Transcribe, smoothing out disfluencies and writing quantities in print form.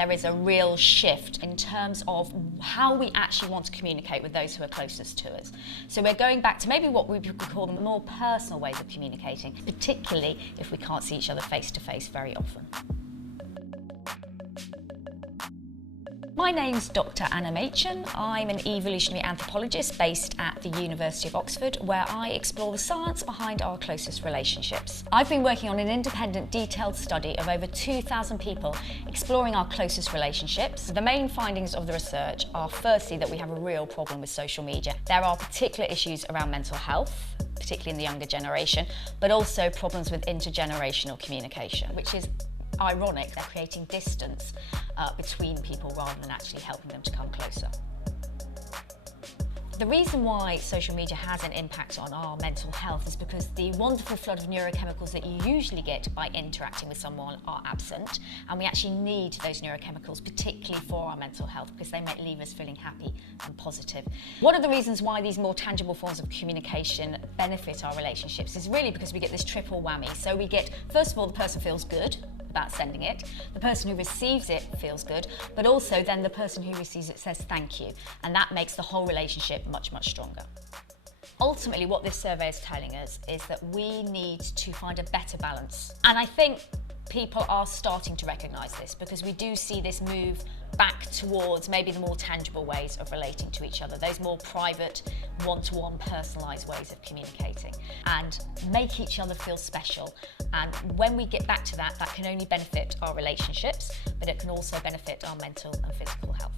There is a real shift in terms of how we actually want to communicate with those who are closest to us. So we're going back to maybe what we could call the more personal ways of communicating, particularly if we can't see each other face to face very often. My name's Dr. Anna Machin. I'm an evolutionary anthropologist based at the University of Oxford, where I explore the science behind our closest relationships. I've been working on an independent, detailed study of over 2,000 people exploring our closest relationships. The main findings of the research are firstly that we have a real problem with social media. There are particular issues around mental health, particularly in the younger generation, but also problems with intergenerational communication, which is ironic. They're creating distance between people rather than actually helping them to come closer. The reason why social media has an impact on our mental health is because the wonderful flood of neurochemicals that you usually get by interacting with someone are absent, and we actually need those neurochemicals, particularly for our mental health, because they might leave us feeling happy and positive. One of the reasons why these more tangible forms of communication benefit our relationships is really because we get this triple whammy. So we get, first of all, the person feels good about sending it, the person who receives it feels good, but also then the person who receives it says thank you, and that makes the whole relationship much, much stronger. Ultimately, what this survey is telling us is that we need to find a better balance, and I think people are starting to recognise this, because we do see this move back towards maybe the more tangible ways of relating to each other, those more private, one-to-one, personalised ways of communicating, and make each other feel special. And when we get back to that, that can only benefit our relationships, but it can also benefit our mental and physical health.